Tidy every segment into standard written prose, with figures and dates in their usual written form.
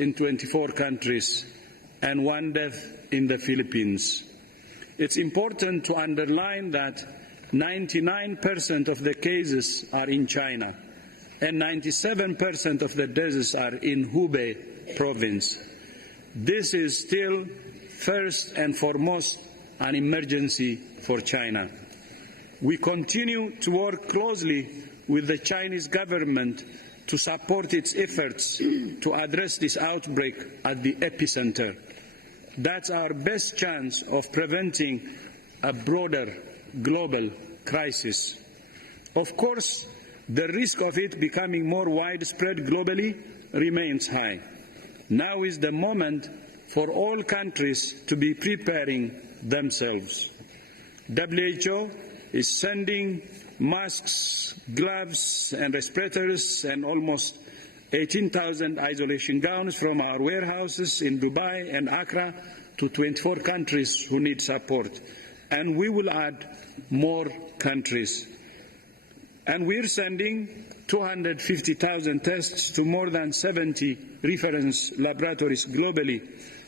in 24 countries and 1 death in the Philippines. It's important to underline that 99% of the cases are in China and 97% of the deaths are in Hubei province. This is still first and foremost an emergency for China. We continue to work closely with the Chinese government to support its efforts to address this outbreak at the epicenter. That's our best chance of preventing a broader global crisis. Of course, the risk of it becoming more widespread globally remains high. Now is the moment for all countries to be preparing themselves. WHO is sending masks, gloves and respirators and almost 18,000 isolation gowns from our warehouses in Dubai and Accra to 24 countries who need support. And we will add more countries. And we're sending 250,000 tests to more than 70 reference laboratories globally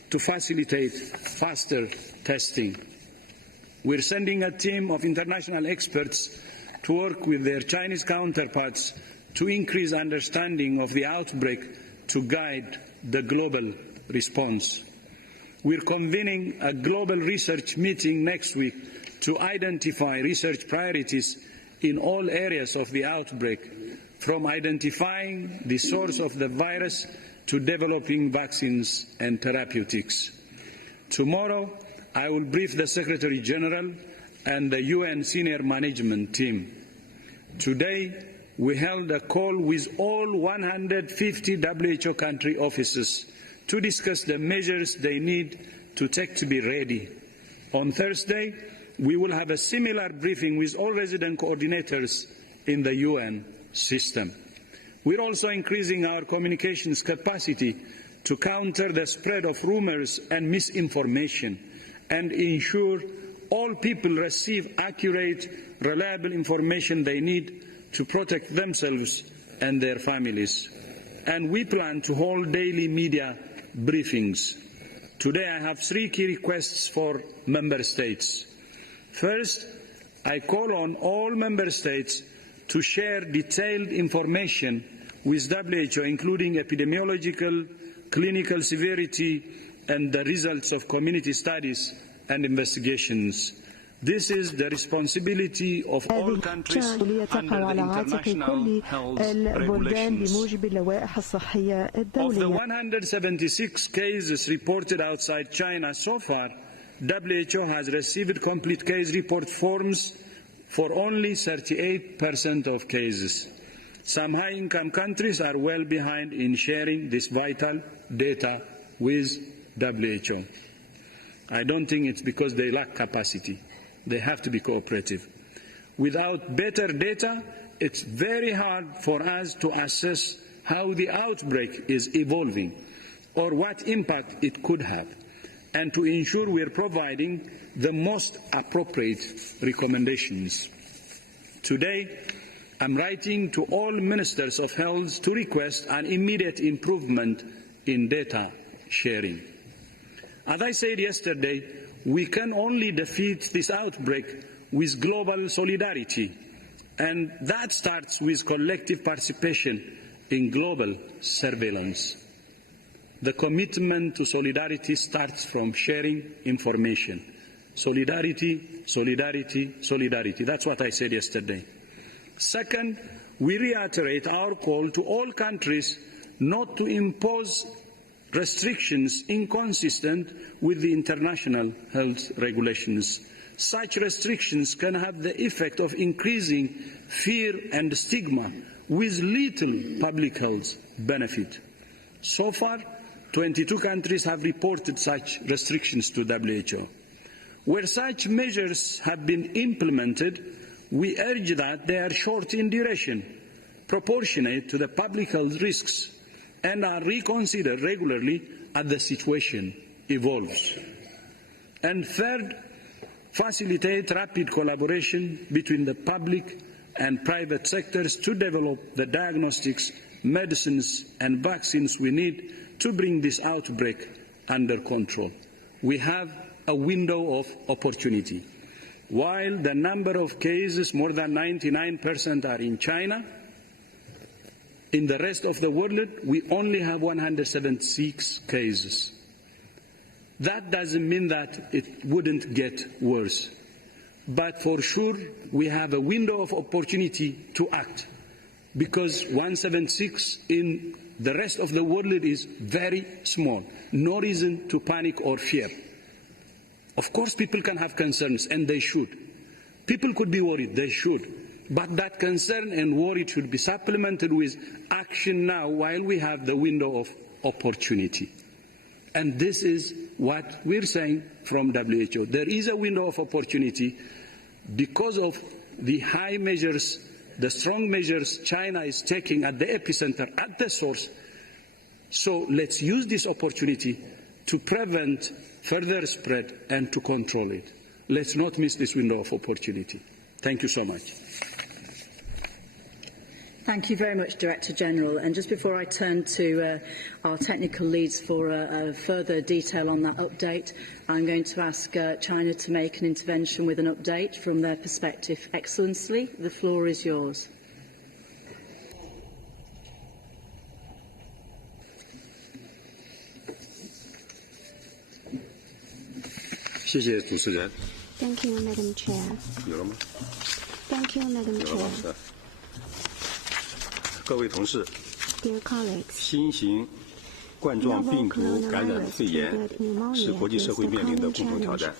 to facilitate faster testing. We're sending a team of international experts to work with their Chinese counterparts to increase understanding of the outbreak to guide the global response. We're convening a global research meeting next week to identify research priorities in all areas of the outbreak, from identifying the source of the virus to developing vaccines and therapeutics. Tomorrow, I will brief the Secretary General and the UN senior management team. Today, we held a call with all 150 WHO country officers to discuss the measures they need to take to be ready. On Thursday, we will have a similar briefing with all resident coordinators in the UN system. We're also increasing our communications capacity to counter the spread of rumors and misinformation and ensure all people receive accurate, reliable information they need to protect themselves and their families. And we plan to hold daily media briefings. Today I have 3 key requests for Member States. First, I call on all Member States to share detailed information with WHO, including epidemiological, clinical severity, and the results of community studies and investigations. This is the responsibility of all countries under the international health regulations. Of the 176 cases reported outside China so far, WHO has received complete case report forms for only 38% of cases. Some high-income countries are well behind in sharing this vital data with WHO. I don't think it's because they lack capacity. They have to be cooperative. Without better data, it's very hard for us to assess how the outbreak is evolving or what impact it could have, and to ensure we're providing the most appropriate recommendations. Today, I'm writing to all ministers of health to request an immediate improvement in data sharing. As I said yesterday, we can only defeat this outbreak with global solidarity, and that starts with collective participation in global surveillance. The commitment to solidarity starts from sharing information. Solidarity, solidarity, solidarity. That's what I said yesterday. Second, we reiterate our call to all countries not to impose restrictions inconsistent with the international health regulations. Such restrictions can have the effect of increasing fear and stigma with little public health benefit. So far, 22 countries have reported such restrictions to WHO. Where such measures have been implemented, we urge that they are short in duration, proportionate to the public health risks, and are reconsidered regularly as the situation evolves. And third, facilitate rapid collaboration between the public and private sectors to develop the diagnostics, medicines, and vaccines we need to bring this outbreak under control. We have a window of opportunity. While the number of cases, more than 99%, are in China, in the rest of the world, we only have 176 cases. That doesn't mean that it wouldn't get worse. But for sure, we have a window of opportunity to act, because 176 in the rest of the world is very small. No reason to panic or fear. Of course, people can have concerns, and they should. People could be worried, they should. But that concern and worry should be supplemented with action now while we have the window of opportunity. And this is what we're saying from WHO. There is a window of opportunity because of the high measures, the strong measures China is taking at the epicenter, at the source. So let's use this opportunity to prevent further spread and to control it. Let's not miss this window of opportunity. Thank you so much. Thank you very much, Director General. And just before I turn to our technical leads for further detail on that update, I'm going to ask China to make an intervention with an update from their perspective. Excellency, the floor is yours. Thank you, Madam Chair. Thank you, Madam Chair. 各位同事， Dear colleagues, 新型冠状病毒感染肺炎是国际社会面临的共同挑战。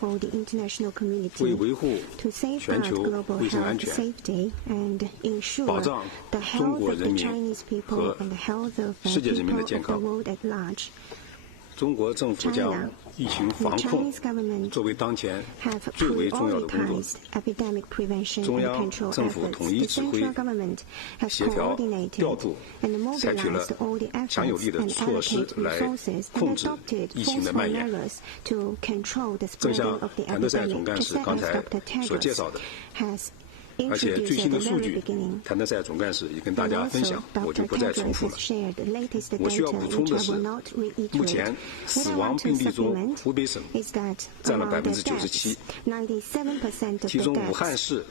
为维护全球卫生安全，保障中国人民和世界人民的健康，中国政府将疫情防控作为当前最为重要的工作。中央政府统一指挥、协调、调度，采取了强有力的措施来控制疫情的蔓延。正像谭德赛总干事刚才所介绍的，而且最新的数据，谭德赛总干事已跟大家分享，我就不再重复了。我需要补充的是，目前死亡病例中，湖北省占了97%，其中武汉市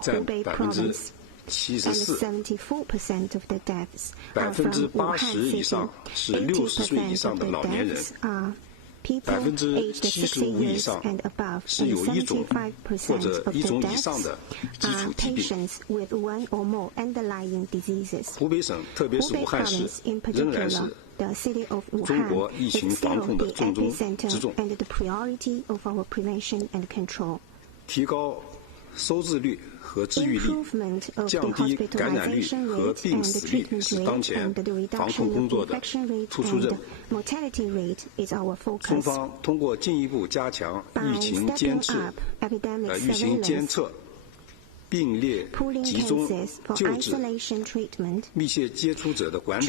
占74%，80%以上是60岁以上的老年人。75%以上是有一种或者一种以上的基础疾病。湖北省，特别是武汉市，仍然是中国疫情防控的重中之重。提高收治率和治愈率，降低感染率和病死率是当前防控工作的突出任务。中方通过进一步加强疫情监测、并列集中救治、密切接触者的管理、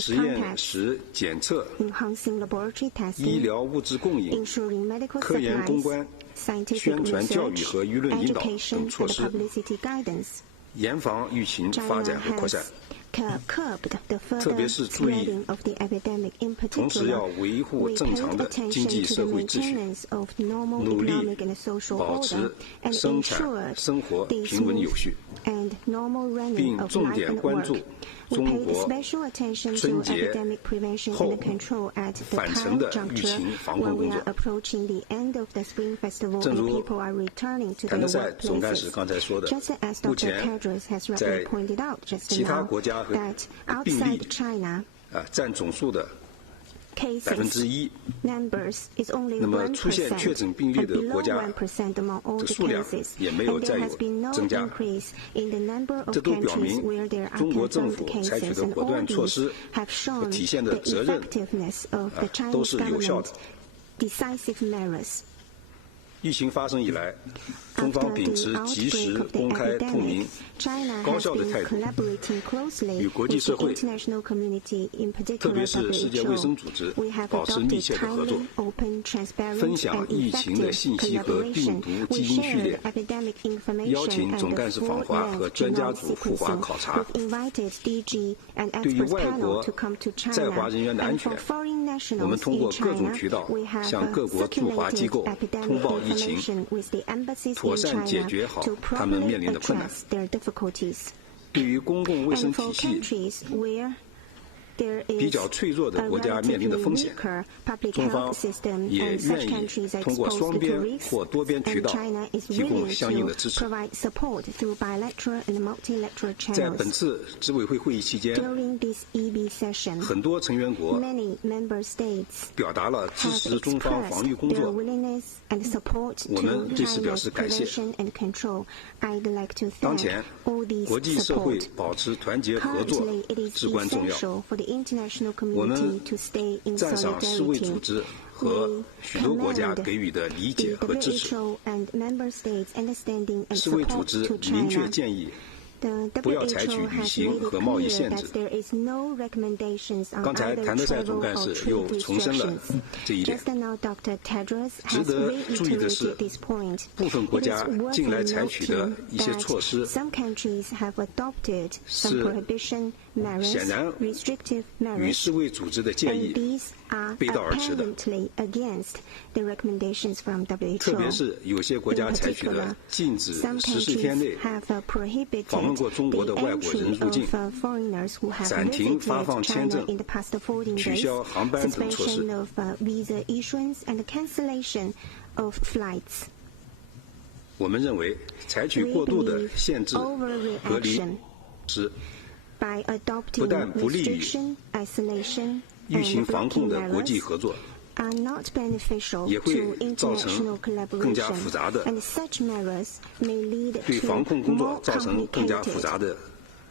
实验室检测、医疗物资供应、科研攻关、宣传教育和舆论引导等措施，严防疫情发展和扩散。特别是注意，同时要维护正常的经济社会秩序，努力保持生产生活平稳有序，并重点关注中国春节后返程的疫情防控工作。正如谭德赛总干事刚才说的，目前在其他国家和病例占总数的1%，那么出现确诊病例的国家的数量也没有再有增加，这都表明中国政府采取的果断措施和体现的责任都是有效的。疫情发生以来，中方秉持及时、公开、透明、高效的态度，与国际社会，特别是世界卫生组织，保持密切的合作，分享疫情的信息和病毒基因序列，邀请总干事访华和专家组赴华考察。对于外国在华人员的安全，我们通过各种渠道向各国驻华机构通报疫情，妥善解决好他们面临的困难。对于公共卫生体系比较脆弱的国家面临的风险，中方也愿意通过双边或多边渠道提供相应的支持。在本次执委会会议期间，很多成员国表达了支持中方防御工作，我们对此表示感谢。当前，国际社会保持团结合作至关重要。我们赞赏世卫组织和许多国家给予的理解和支持。世卫组织明确建议不要采取旅行和贸易限制。刚才谭德赛总干事又重申了这一点。值得注意的是，部分国家近来采取的一些措施是显然与世卫组织的建议背道而驰的，特别是有些国家采取了禁止14天内访问过中国的外国人入境、暂停发放签证、取消航班等措施。我们认为，采取过度的限制、隔离时，不但不利于疫情防控的国际合作，也会造成更加复杂的对防控工作造成更加复杂的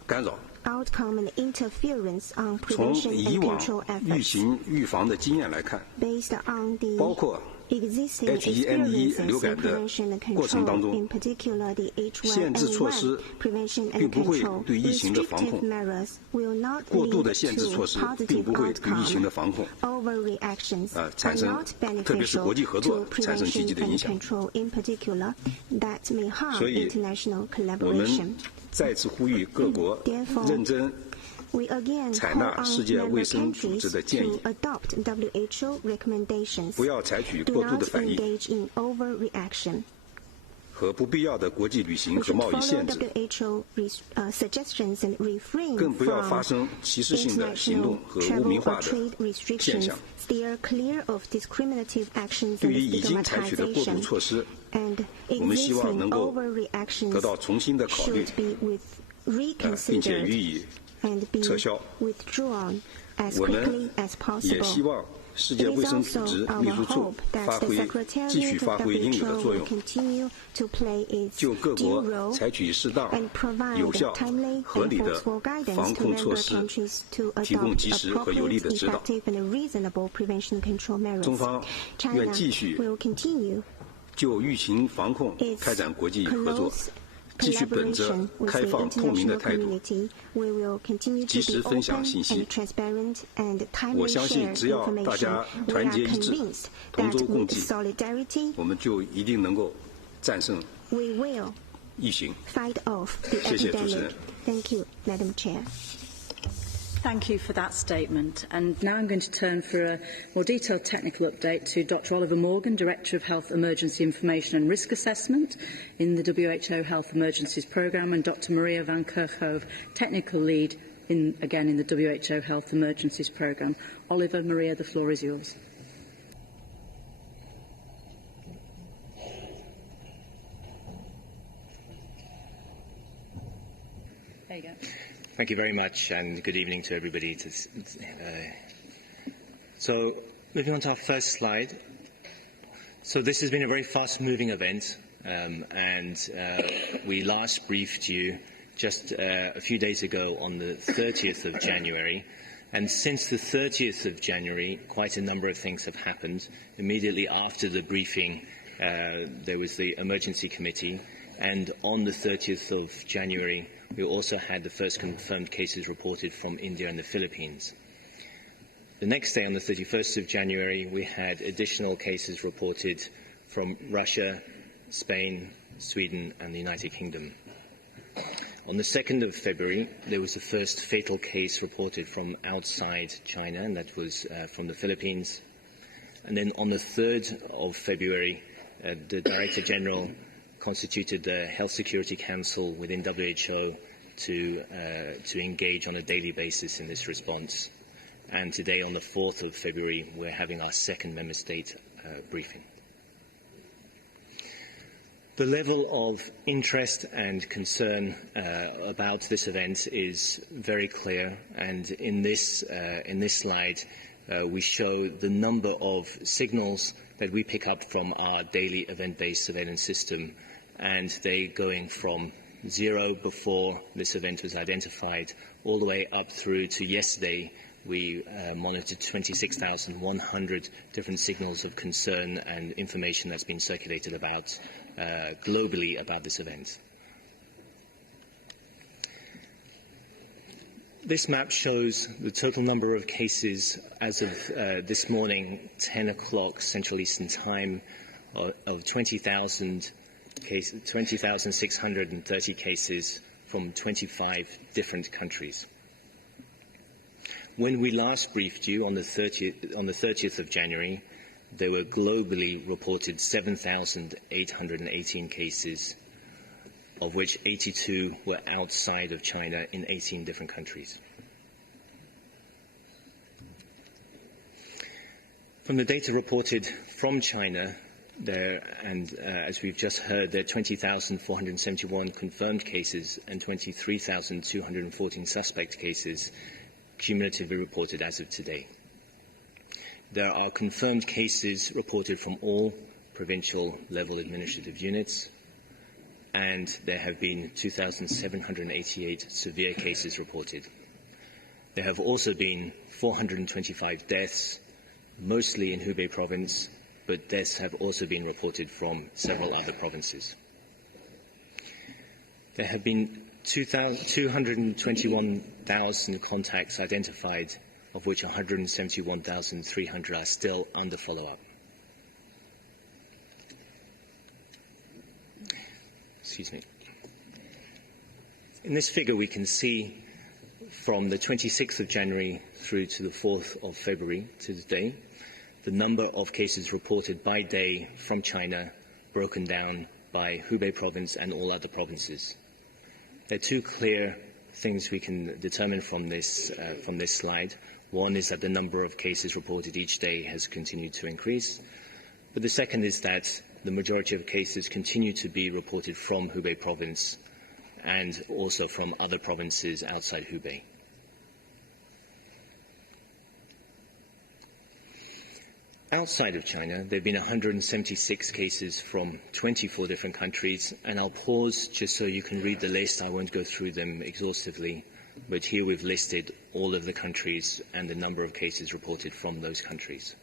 干扰。从以往疫情预防的经验来看，包括H1N1 流感的过程当中，限制措施并不会对疫情的防控，过度的限制措施并不会对疫情的防控产生，特别是国际合作产生积极的影响。所以，我们再次呼吁各国认真采纳世界卫生组织的建议，不要采取过度的反应和不必要的国际旅行和贸易限制，更不要发生歧视性的行动和污名化的现象。对于已经采取的过渡措施，我们希望能够得到重新的考虑，并且予以撤销。我们也希望世界卫生组织秘书处继续发挥应有的作用，就各国采取适当、有效、合理的防控措施提供及时和有力的指导。中方愿继续就疫情防控开展国际合作，继续本着开放透明的态度，及时分享信息。我相信，只要大家团结一致、同舟共济，我们就一定能够战胜疫情。谢谢主持人。 Thank you, Madam Chair. Thank you for that statement. And now I'm going to turn for a more detailed technical update to Dr. Oliver Morgan, Director of Health Emergency Information and Risk Assessment in the WHO Health Emergencies Programme, and Dr. Maria van Kerkhove, Technical Lead again in the WHO Health Emergencies Programme. Oliver, Maria, the floor is yours. There you go. Thank you very much, and good evening to everybody. So, moving on to our first slide. So this has been a very fast-moving event, and we last briefed you just a few days ago on the 30th of January. And since the 30th of January, quite a number of things have happened. Immediately after the briefing there was the emergency committee, and on the 30th of January, we also had the first confirmed cases reported from India and the Philippines. The next day, on the 31st of January, we had additional cases reported from Russia, Spain, Sweden, and the United Kingdom. On the 2nd of February, there was the first fatal case reported from outside China, and that was from the Philippines. And then on the 3rd of February, the Director General constituted the Health Security Council within WHO to engage on a daily basis in this response. And today, on the 4th of February, we're having our second member state briefing. The level of interest and concern about this event is very clear, and in this slide, we show the number of signals that we pick up from our daily event-based surveillance system, and they going from 0 before this event was identified all the way up through to yesterday. We monitored 26,100 different signals of concern and information that's been circulated about globally about this event. This map shows the total number of cases as of this morning, 10 o'clock Central Eastern Time, of 20,630 cases from 25 different countries. When we last briefed you on the 30th of January, there were globally reported 7,818 cases, of which 82 were outside of China in 18 different countries. From the data reported from China, as we've just heard, there are 20,471 confirmed cases and 23,214 suspect cases cumulatively reported as of today. There are confirmed cases reported from all provincial level administrative units, and there have been 2,788 severe cases reported. There have also been 425 deaths, mostly in Hubei province, but deaths have also been reported from several other provinces. There have been 221,000 contacts identified, of which 171,300 are still under follow-up. Excuse me. In this figure, we can see from the 26th of January through to the 4th of February to today, the number of cases reported by day from China, broken down by Hubei province and all other provinces. There are two clear things we can determine from this slide. One is that the number of cases reported each day has continued to increase, but the second is that the majority of cases continue to be reported from Hubei province and also from other provinces outside Hubei. Outside of China, there have been 176 cases from 24 different countries, and I'll pause just so you can read the list. I won't go through them exhaustively, but here we've listed all of the countries and the number of cases reported from those countries.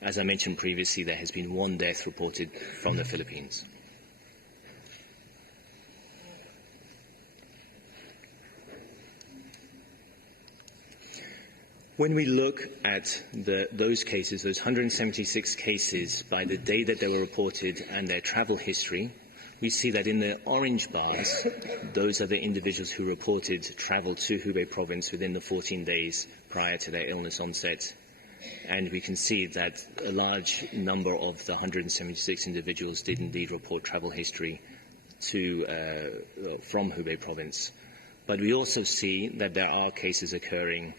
As I mentioned previously, there has been one death reported from the Philippines. When we look at those cases, those 176 cases, by the day that they were reported and their travel history, we see that in the orange bars, those are the individuals who reported travel to Hubei province within the 14 days prior to their illness onset. And we can see that a large number of the 176 individuals did indeed report travel history from Hubei province. But we also see that there are cases occurring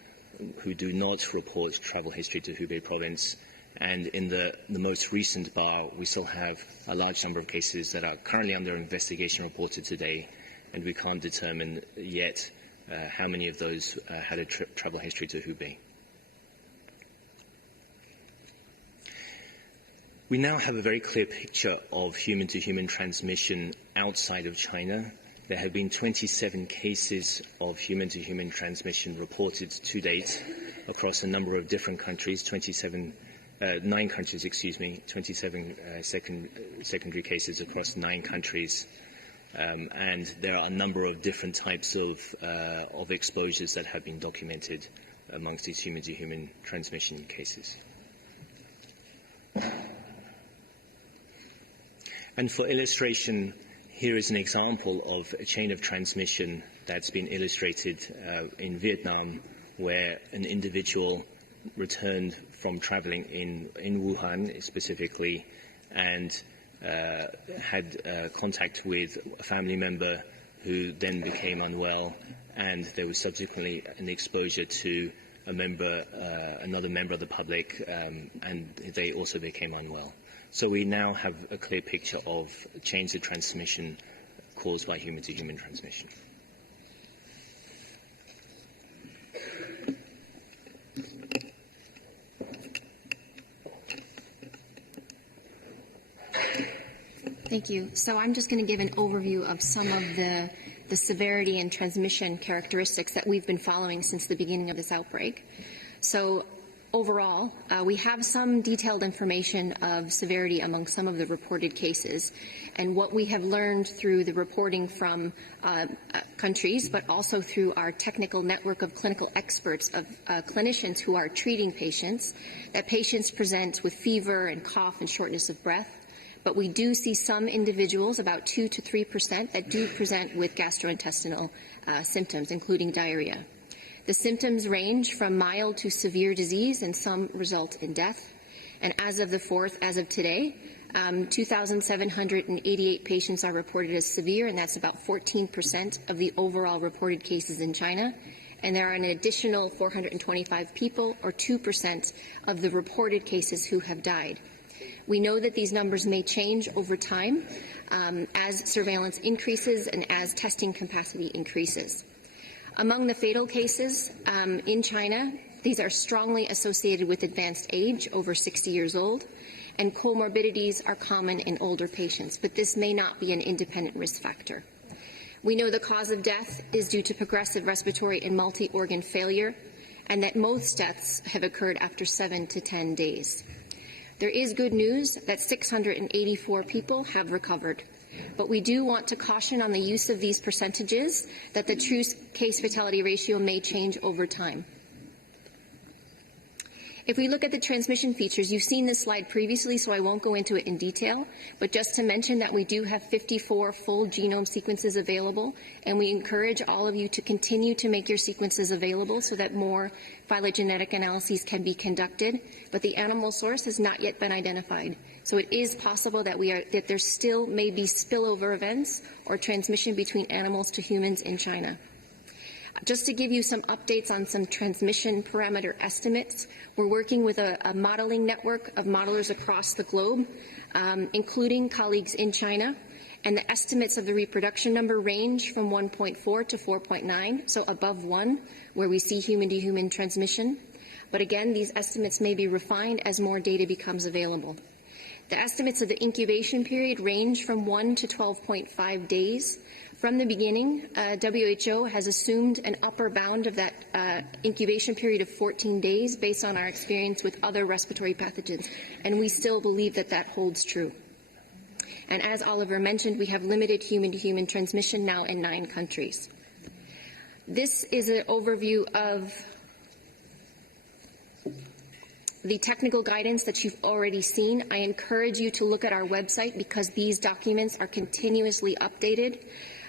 who do not report travel history to Hubei province, and in the most recent bar we still have a large number of cases that are currently under investigation reported today, and we can't determine yet how many of those had a travel history to Hubei. We now have a very clear picture of human-to-human transmission outside of China. There have been 27 cases of human-to-human transmission reported to date across a number of different countries, 27 9 countries, 27 secondary cases across 9 countries. And there are a number of different types of exposures that have been documented amongst these human-to-human transmission cases. And for illustration, here is an example of a chain of transmission that's been illustrated in Vietnam, where an individual returned from traveling in Wuhan specifically, and had contact with a family member who then became unwell, and there was subsequently an exposure to another member of the public, and they also became unwell. So we now have a clear picture of chains of transmission caused by human-to-human transmission. Thank you. So I'm just going to give an overview of some of the severity and transmission characteristics that we've been following since the beginning of this outbreak. So overall, we have some detailed information of severity among some of the reported cases, and what we have learned through the reporting from countries, but also through our technical network of clinical experts, of clinicians who are treating patients, that patients present with fever and cough and shortness of breath. But we do see some individuals, about 2 to 3%, that do present with gastrointestinal symptoms, including diarrhea. The symptoms range from mild to severe disease, and some result in death. And as of the 4th, as of today, 2,788 patients are reported as severe, and that's about 14% of the overall reported cases in China. And there are an additional 425 people, or 2% of the reported cases, who have died. We know that these numbers may change over time as surveillance increases and as testing capacity increases. Among the fatal cases in China, these are strongly associated with advanced age, over 60 years old, and comorbidities are common in older patients, but this may not be an independent risk factor. We know the cause of death is due to progressive respiratory and multi-organ failure, and that most deaths have occurred after 7 to 10 days. There is good news that 684 people have recovered, but we do want to caution on the use of these percentages, that the true case fatality ratio may change over time. If we look at the transmission features, you've seen this slide previously, so I won't go into it in detail, but just to mention that we do have 54 full genome sequences available, and we encourage all of you to continue to make your sequences available so that more phylogenetic analyses can be conducted, but the animal source has not yet been identified. So it is possible that there still may be spillover events or transmission between animals to humans in China. Just to give you some updates on some transmission parameter estimates, we're working with a modeling network of modelers across the globe, including colleagues in China, and the estimates of the reproduction number range from 1.4 to 4.9, so above 1, where we see human-to-human transmission. But again, these estimates may be refined as more data becomes available. The estimates of the incubation period range from 1 to 12.5 days. From the beginning, WHO has assumed an upper bound of that incubation period of 14 days based on our experience with other respiratory pathogens, and we still believe that that holds true. And as Oliver mentioned, we have limited human-to-human transmission now in 9 countries. This is an overview of the technical guidance that you've already seen. I encourage you to look at our website because these documents are continuously updated.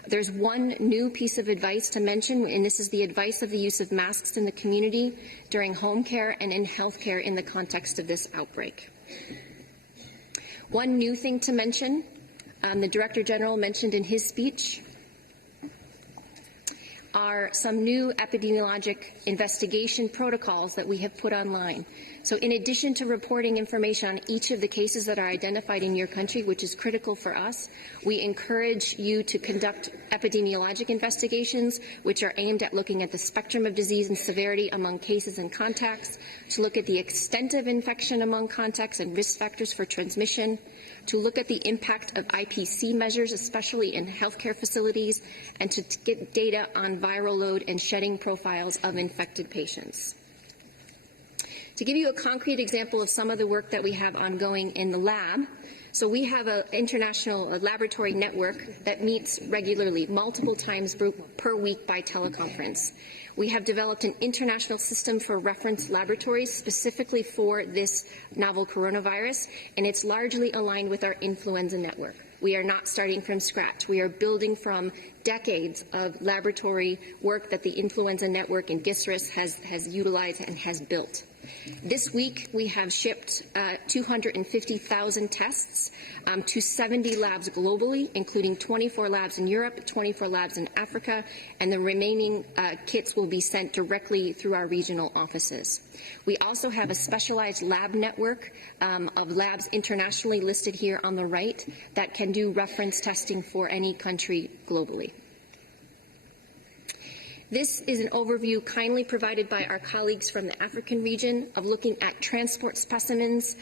There's one new piece of advice to mention, and this is the advice of the use of masks in the community during home care and in healthcare in the context of this outbreak. One new thing to mention, the Director General mentioned in his speech, are some new epidemiologic investigation protocols that we have put online. So in addition to reporting information on each of the cases that are identified in your country, which is critical for us, we encourage you to conduct epidemiologic investigations, which are aimed at looking at the spectrum of disease and severity among cases and contacts, to look at the extent of infection among contacts and risk factors for transmission, to look at the impact of IPC measures, especially in healthcare facilities, and to get data on viral load and shedding profiles of infected patients. To give you a concrete example of some of the work that we have ongoing in the lab, so we have an international laboratory network that meets regularly, multiple times per week by teleconference. We have developed an international system for reference laboratories specifically for this novel coronavirus, and it's largely aligned with our influenza network. We are not starting from scratch. We are building from decades of laboratory work that the influenza network in GISRIS has utilized and has built. This week, we have shipped 250,000 tests to 70 labs globally, including 24 labs in Europe, 24 labs in Africa, and the remaining kits will be sent directly through our regional offices. We also have a specialized lab network of labs internationally listed here on the right that can do reference testing for any country globally. This is an overview kindly provided by our colleagues from the African region of looking at transport specimens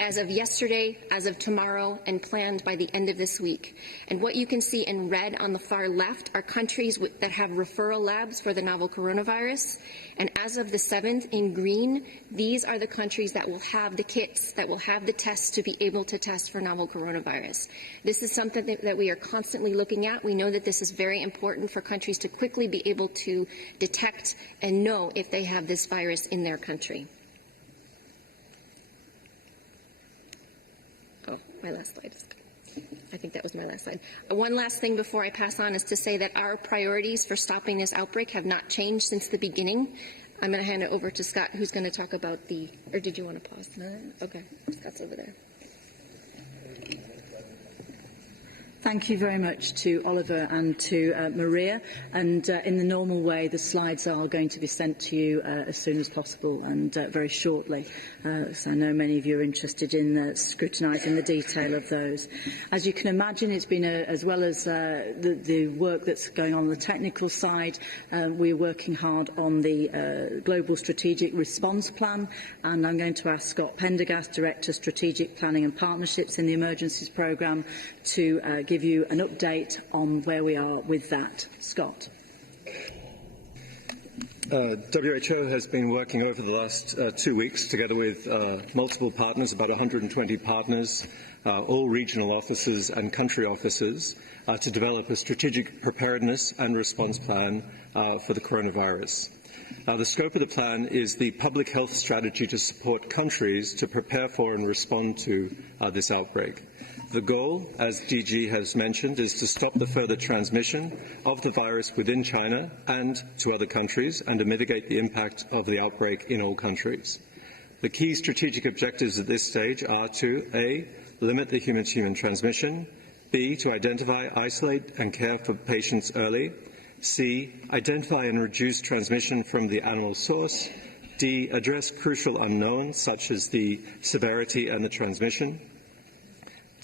as of yesterday, as of tomorrow, and planned by the end of this week. And what you can see in red on the far left are countries that have referral labs for the novel coronavirus. And as of the 7th, in green, these are the countries that will have the kits, that will have the tests to be able to test for novel coronavirus. This is something that we are constantly looking at. We know that this is very important for countries to quickly be able to detect and know if they have this virus in their country. Oh, my last slide is good. I think that was my last slide. One last thing before I pass on is to say that our priorities for stopping this outbreak have not changed since the beginning. I'm going to hand it over to Scott, who's going to talk about or did you want to pause? No? Okay, Scott's over there. Thank you very much to Oliver and to Maria. And in the normal way, the slides are going to be sent to you as soon as possible and very shortly. So I know many of you are interested in scrutinising the detail of those. As you can imagine, it's been, as well as the work that's going on the technical side, we're working hard on the Global Strategic Response Plan. And I'm going to ask Scott Pendergast, Director, Strategic Planning and Partnerships in the Emergencies Programme, to give you an update on where we are with that. Scott. WHO has been working over the last 2 weeks together with multiple partners, about 120 partners, all regional offices and country offices, to develop a strategic preparedness and response plan for the coronavirus. The scope of the plan is the public health strategy to support countries to prepare for and respond to this outbreak. The goal, as DG has mentioned, is to stop the further transmission of the virus within China and to other countries and to mitigate the impact of the outbreak in all countries. The key strategic objectives at this stage are to A, limit the human-to-human transmission, B, to identify, isolate and care for patients early, C, identify and reduce transmission from the animal source, D, address crucial unknowns such as the severity and the transmission,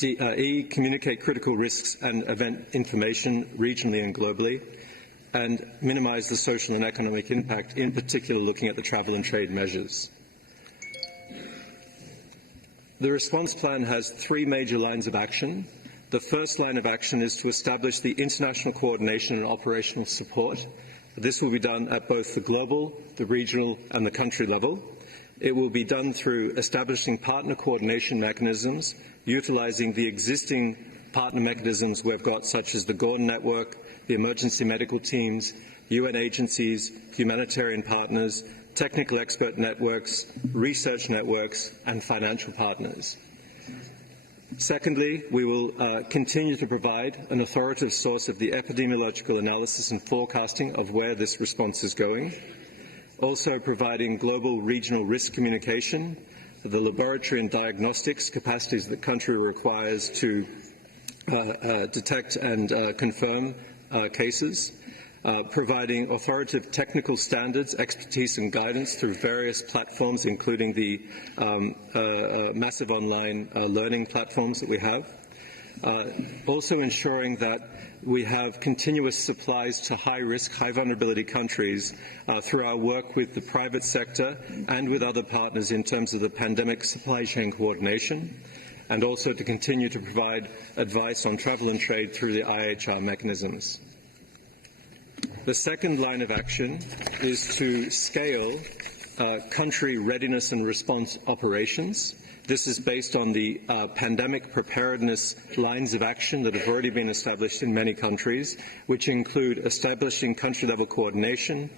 E, communicate critical risks and event information regionally and globally, and minimise the social and economic impact, in particular looking at the travel and trade measures. The response plan has 3 major lines of action. The first line of action is to establish the international coordination and operational support. This will be done at both the global, the regional and the country level. It will be done through establishing partner coordination mechanisms, utilising the existing partner mechanisms we've got, such as the Gordon Network, the emergency medical teams, UN agencies, humanitarian partners, technical expert networks, research networks and financial partners. Secondly, we will continue to provide an authoritative source of the epidemiological analysis and forecasting of where this response is going. Also providing global regional risk communication, the laboratory and diagnostics capacities the country requires to detect and confirm cases, providing authoritative technical standards, expertise and guidance through various platforms, including the massive online learning platforms that we have. Also ensuring that we have continuous supplies to high-risk, high-vulnerability countries through our work with the private sector and with other partners in terms of the pandemic supply chain coordination, and also to continue to provide advice on travel and trade through the IHR mechanisms. The second line of action is to scale country readiness and response operations. This is based on the pandemic preparedness lines of action that have already been established in many countries, which include establishing country-level coordination,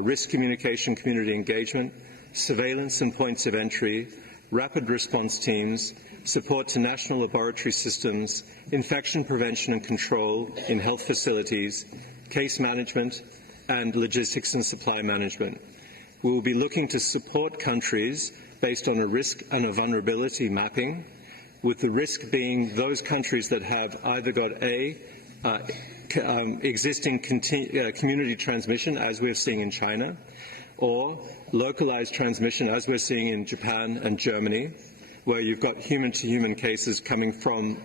risk communication, community engagement, surveillance and points of entry, rapid response teams, support to national laboratory systems, infection prevention and control in health facilities, case management, and logistics and supply management. We will be looking to support countries based on a risk and a vulnerability mapping, with the risk being those countries that have either got existing community transmission, as we're seeing in China, or localized transmission, as we're seeing in Japan and Germany, where you've got human-to-human cases coming from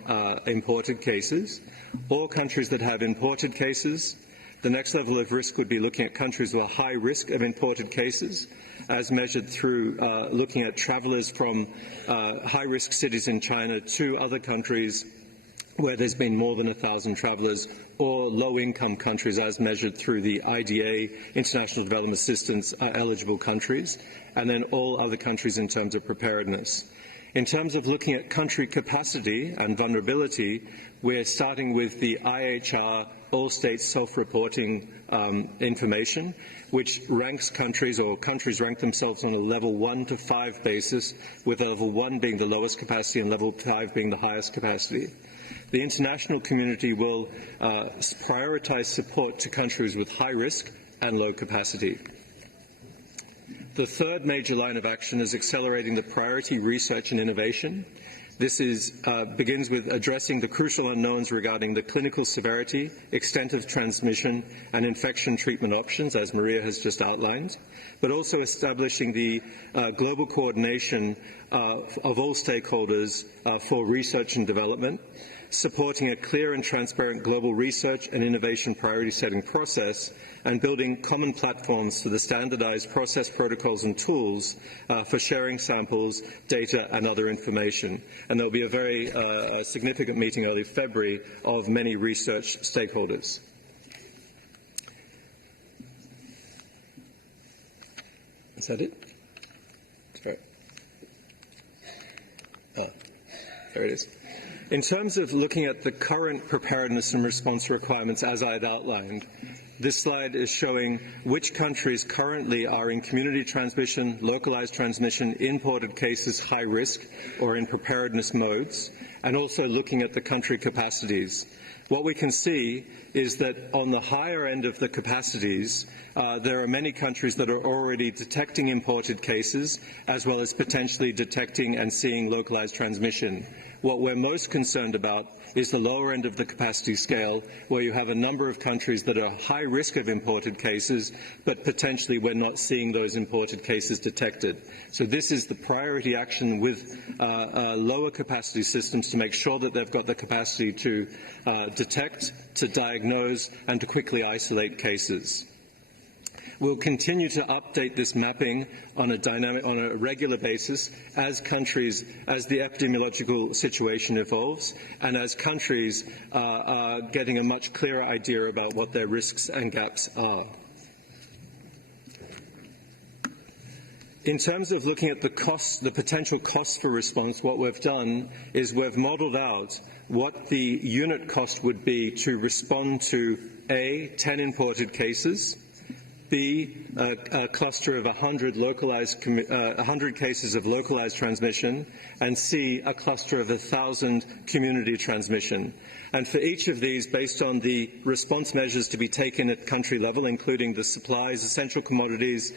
imported cases, or countries that have imported cases. The next level of risk would be looking at countries with a high risk of imported cases, as measured through looking at travellers from high-risk cities in China to other countries where there's been more than 1,000 travellers, or low-income countries as measured through the IDA, International Development Assistance, eligible countries, and then all other countries in terms of preparedness. In terms of looking at country capacity and vulnerability, we're starting with the IHR all-state self-reporting information, which ranks countries, or countries rank themselves on a level 1 to 5 basis, with level 1 being the lowest capacity and level 5 being the highest capacity. The international community will prioritize support to countries with high risk and low capacity. The third major line of action is accelerating the priority research and innovation. This begins with addressing the crucial unknowns regarding the clinical severity, extent of transmission, and infection treatment options, as Maria has just outlined, but also establishing the global coordination of all stakeholders for research and development, supporting a clear and transparent global research and innovation priority setting process, and building common platforms for the standardized process protocols and tools for sharing samples, data, and other information. And there will be a very significant meeting early February of many research stakeholders. Is that it? Sorry. There it is. In terms of looking at the current preparedness and response requirements, as I've outlined, this slide is showing which countries currently are in community transmission, localized transmission, imported cases, high risk, or in preparedness modes, and also looking at the country capacities. What we can see is that on the higher end of the capacities, there are many countries that are already detecting imported cases, as well as potentially detecting and seeing localized transmission. What we're most concerned about is the lower end of the capacity scale, where you have a number of countries that are high risk of imported cases, but potentially we're not seeing those imported cases detected. So this is the priority action with lower capacity systems to make sure that they've got the capacity to detect, to diagnose, and to quickly isolate cases. We'll continue to update this mapping on a regular basis as the epidemiological situation evolves, and as countries are getting a much clearer idea about what their risks and gaps are. In terms of looking at the costs, the potential costs for response, what we've done is we've modelled out what the unit cost would be to respond to A, 10 imported cases, B, a cluster of 100 cases of localized transmission, and C, a cluster of 1,000 community transmission. And for each of these, based on the response measures to be taken at country level, including the supplies, essential commodities,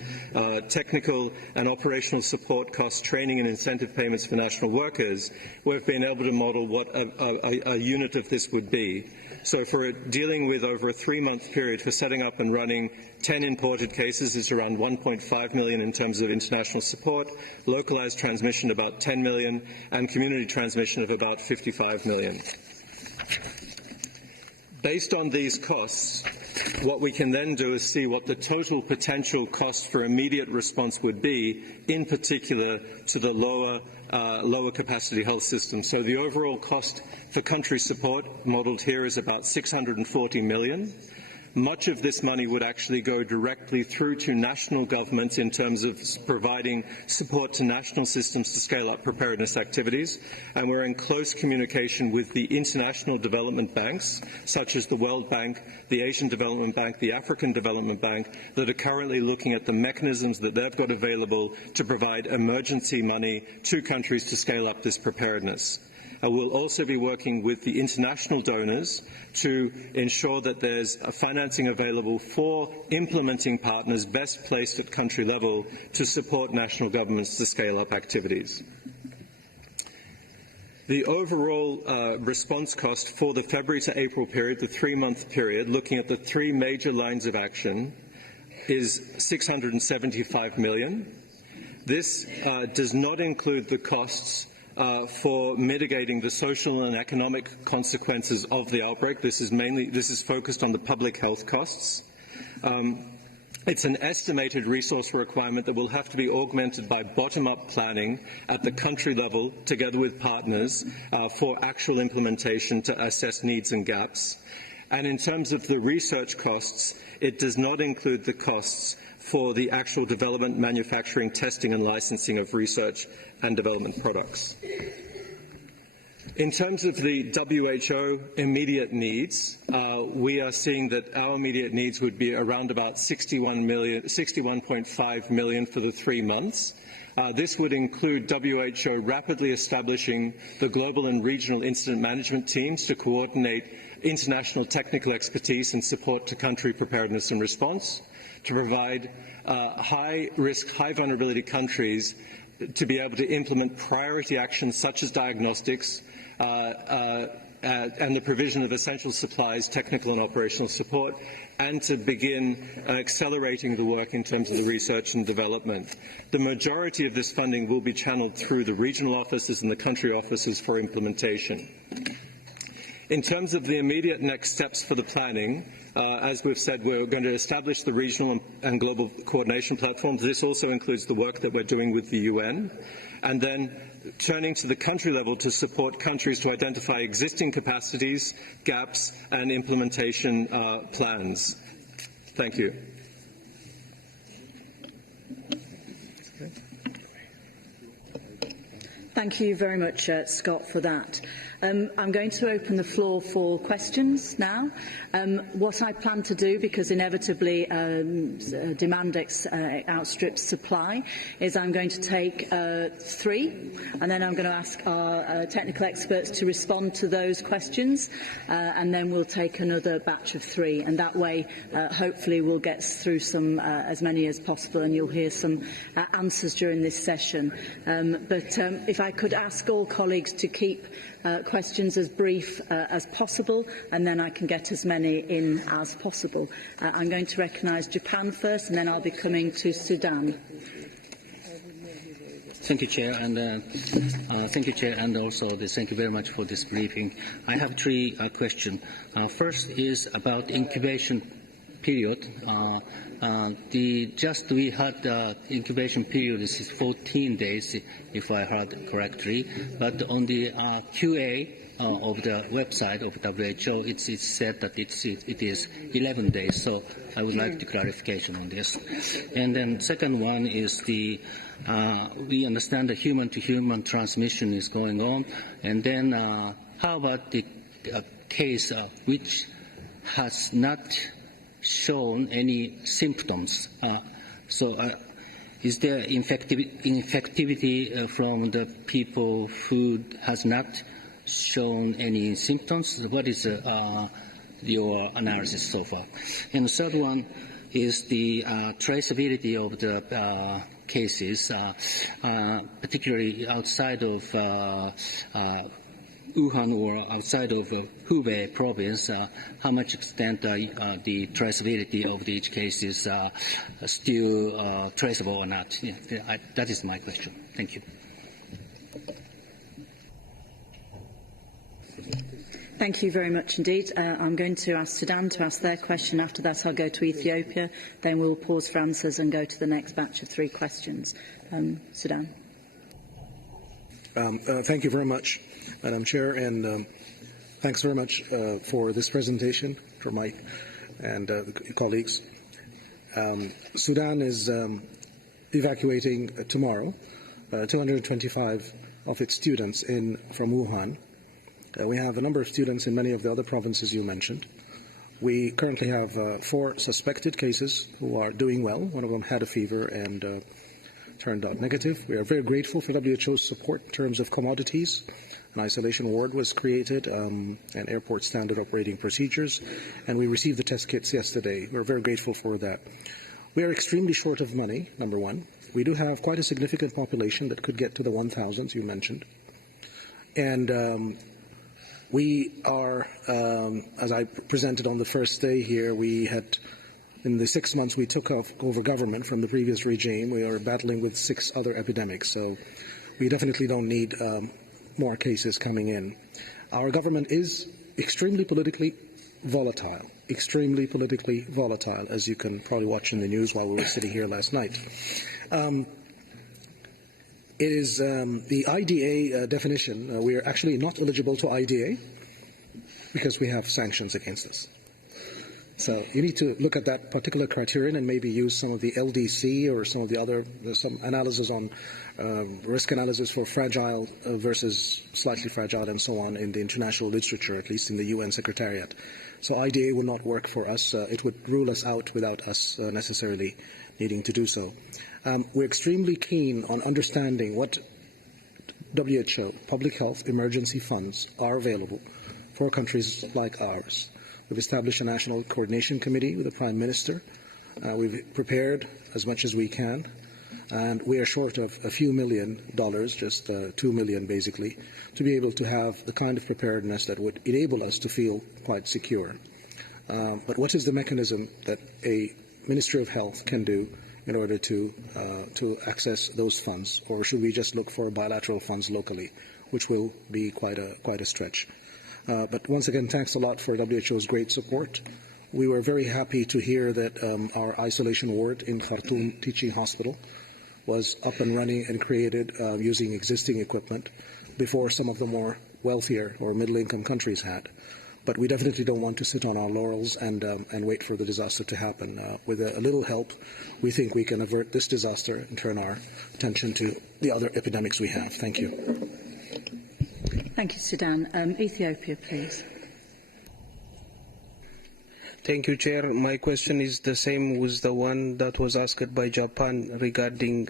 technical and operational support costs, training and incentive payments for national workers, we've been able to model what a unit of this would be. So for dealing with over a 3-month period for setting up and running 10 imported cases, it's around 1.5 million in terms of international support, localized transmission about 10 million, and community transmission of about 55 million. Based on these costs, what we can then do is see what the total potential cost for immediate response would be, in particular to the lower capacity health system. So the overall cost for country support modelled here is about 640 million. Much of this money would actually go directly through to national governments in terms of providing support to national systems to scale up preparedness activities, and we're in close communication with the international development banks, such as the World Bank, the Asian Development Bank, the African Development Bank, that are currently looking at the mechanisms that they've got available to provide emergency money to countries to scale up this preparedness. We'll also be working with the international donors to ensure that there's financing available for implementing partners best placed at country level to support national governments to scale up activities. The overall response cost for the February to April period, the 3-month period, looking at the 3 major lines of action, is $675 million. This does not include the costs for mitigating the social and economic consequences of the outbreak. This is focused on the public health costs. It's an estimated resource requirement that will have to be augmented by bottom-up planning at the country level, together with partners, for actual implementation to assess needs and gaps. And in terms of the research costs, it does not include the costs for the actual development, manufacturing, testing and licensing of research and development products. In terms of the WHO immediate needs, we are seeing that our immediate needs would be around about 61.5 million for the 3 months. This would include WHO rapidly establishing the global and regional incident management teams to coordinate international technical expertise and support to country preparedness and response, to provide high-risk, high-vulnerability countries to be able to implement priority actions such as diagnostics and the provision of essential supplies, technical and operational support, and to begin accelerating the work in terms of the research and development. The majority of this funding will be channeled through the regional offices and the country offices for implementation. In terms of the immediate next steps for the planning, as we've said, we're going to establish the regional and global coordination platforms. This also includes the work that we're doing with the UN. And then turning to the country level to support countries to identify existing capacities, gaps, and implementation plans. Thank you. Thank you very much, Scott, for that. I'm going to open the floor for questions now. What I plan to do, because inevitably demand outstrips supply, is I'm going to take 3, and then I'm going to ask our technical experts to respond to those questions, and then we'll take another batch of 3, and that way hopefully we'll get through some as many as possible, and you'll hear some answers during this session. But if I could ask all colleagues to keep questions as brief as possible, and then I can get as many in as possible. I'm going to recognise Japan first, and then I'll be coming to Sudan. Thank you, Chair, and thank you very much for this briefing. I have 3 questions. First is about incubation period. We had the incubation period is 14 days, if I heard correctly. But on the QA of the website of WHO, it's said that it is 11 days. So I would like the clarification on this. And then second one is we understand the human-to-human transmission is going on. And then how about the case which has not shown any symptoms? Is there infectivity from the people who has not shown any symptoms? What is your analysis so far? And the third one is the traceability of the cases, particularly outside of Wuhan or outside of Hubei province. How much extent the traceability of each case is still traceable or not? Yeah, that is my question. Thank you. Thank you very much indeed. I'm going to ask Sudan to ask their question. After that, I'll go to Ethiopia. Then we'll pause for answers and go to the next batch of 3 questions. Sudan. Thank you very much, Madam Chair, and thanks very much for this presentation, for Mike. and colleagues. Sudan is evacuating tomorrow 225 of its students from Wuhan. We have a number of students in many of the other provinces you mentioned. We currently have 4 suspected cases who are doing well. One of them had a fever and turned out negative. We are very grateful for WHO's support in terms of commodities. An isolation ward was created and airport standard operating procedures, and we received the test kits yesterday. We're very grateful for that. We are extremely short of money, number one. We do have quite a significant population that could get to the 1,000s you mentioned. And we are, as I presented on the first day here, we had, in the 6 months we took over government from the previous regime, we are battling with 6 other epidemics. So we definitely don't need more cases coming in. Our government is extremely politically volatile, as you can probably watch in the news while we were sitting here last night. It is the IDA definition. We are actually not eligible to IDA because we have sanctions against us. So you need to look at that particular criterion and maybe use some of the LDC or some of the other, some analysis on risk analysis for fragile versus slightly fragile and so on in the international literature, at least in the UN Secretariat. So IDA will not work for us. It would rule us out without us necessarily needing to do so. We're extremely keen on understanding what WHO, public health emergency funds are available for countries like ours. We've established a national coordination committee with the Prime Minister. We've prepared as much as we can, and we are short of a few $1 million, just $2 million basically, to be able to have the kind of preparedness that would enable us to feel quite secure. But what is the mechanism that a Ministry of Health can do in order to access those funds, or should we just look for bilateral funds locally, which will be quite a stretch? But once again, thanks a lot for WHO's great support. We were very happy to hear that our isolation ward in Khartoum Teaching Hospital was up and running and created using existing equipment before some of the more wealthier or middle-income countries had. But we definitely don't want to sit on our laurels and wait for the disaster to happen. With a little help, we think we can avert this disaster and turn our attention to the other epidemics we have. Thank you. Thank you, Sudan. Ethiopia, please. Thank you, Chair. My question is the same with the one that was asked by Japan regarding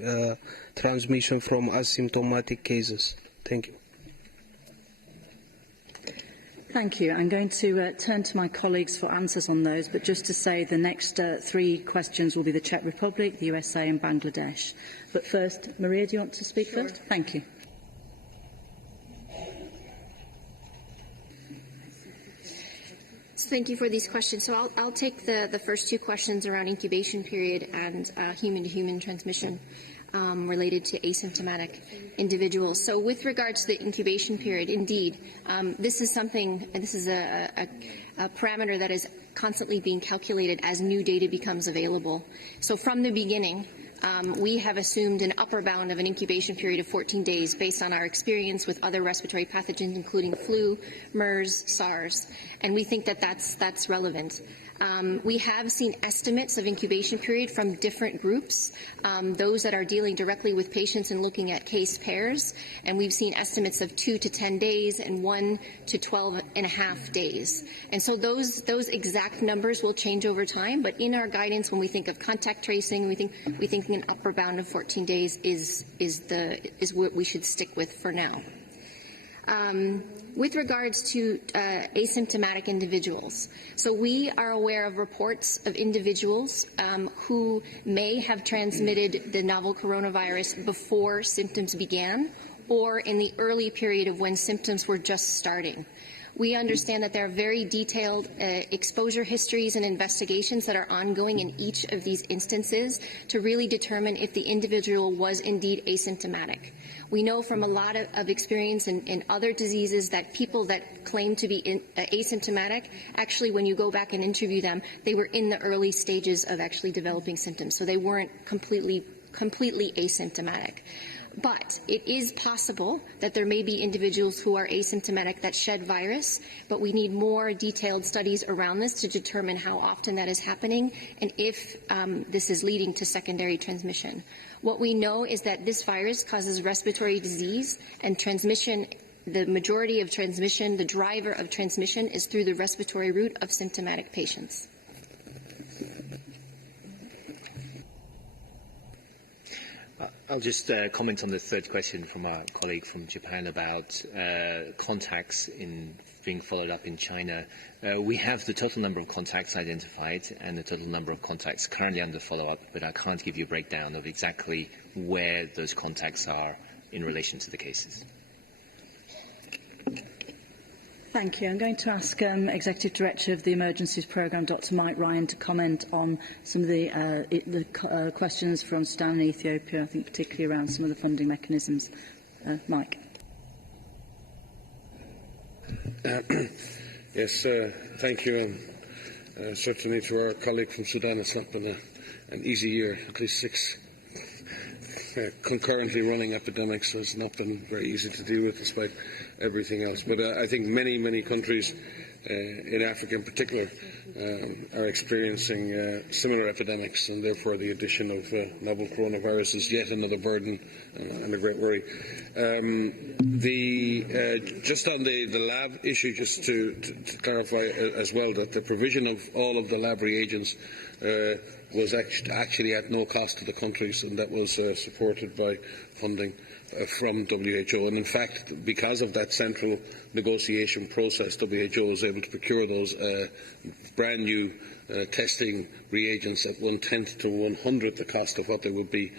transmission from asymptomatic cases. Thank you. Thank you. I'm going to turn to my colleagues for answers on those, but just to say the next 3 questions will be the Czech Republic, the USA and Bangladesh. But first, Maria, do you want to speak first? Thank you. Thank you for these questions. So I'll take the first 2 questions around incubation period and human-to-human transmission related to asymptomatic individuals. So with regards to the incubation period, indeed, this is a parameter that is constantly being calculated as new data becomes available. So from the beginning, we have assumed an upper bound of an incubation period of 14 days based on our experience with other respiratory pathogens, including flu, MERS, SARS, and we think that that's relevant. We have seen estimates of incubation period from different groups, those that are dealing directly with patients and looking at case pairs, and we've seen estimates of 2 to 10 days and 1 to 12.5 days. And so those exact numbers will change over time, but in our guidance, when we think of contact tracing, we think an upper bound of 14 days is what we should stick with for now. With regards to asymptomatic individuals, so we are aware of reports of individuals who may have transmitted the novel coronavirus before symptoms began or in the early period of when symptoms were just starting. We understand that there are very detailed exposure histories and investigations that are ongoing in each of these instances to really determine if the individual was indeed asymptomatic. We know from a lot of experience in other diseases that people that claim to be asymptomatic, actually when you go back and interview them, they were in the early stages of actually developing symptoms, so they weren't completely asymptomatic. But it is possible that there may be individuals who are asymptomatic that shed virus, but we need more detailed studies around this to determine how often that is happening and if this is leading to secondary transmission. What we know is that this virus causes respiratory disease, and transmission, the majority of transmission, the driver of transmission, is through the respiratory route of symptomatic patients. I'll just comment on the third question from our colleague from Japan about contacts being followed up in China. We have the total number of contacts identified and the total number of contacts currently under follow-up, but I can't give you a breakdown of exactly where those contacts are in relation to the cases. Thank you. I'm going to ask Executive Director of the Emergencies Programme, Dr. Mike Ryan, to comment on some of the questions from Sudan and Ethiopia, I think particularly around some of the funding mechanisms. Mike. Yes, thank you. And certainly to our colleague from Sudan, it's not been an easy year. At least 6 concurrently running epidemics has not been very easy to deal with, despite everything else. But I think many countries in Africa in particular are experiencing similar epidemics, and therefore the addition of novel coronavirus is yet another burden and a great worry. Just on the lab issue, just to clarify as well, that the provision of all of the lab reagents was actually at no cost to the countries, and that was supported by funding from WHO. And in fact, because of that central negotiation process, WHO was able to procure those brand new testing reagents at 1/10 to 1/100th the cost of what they would be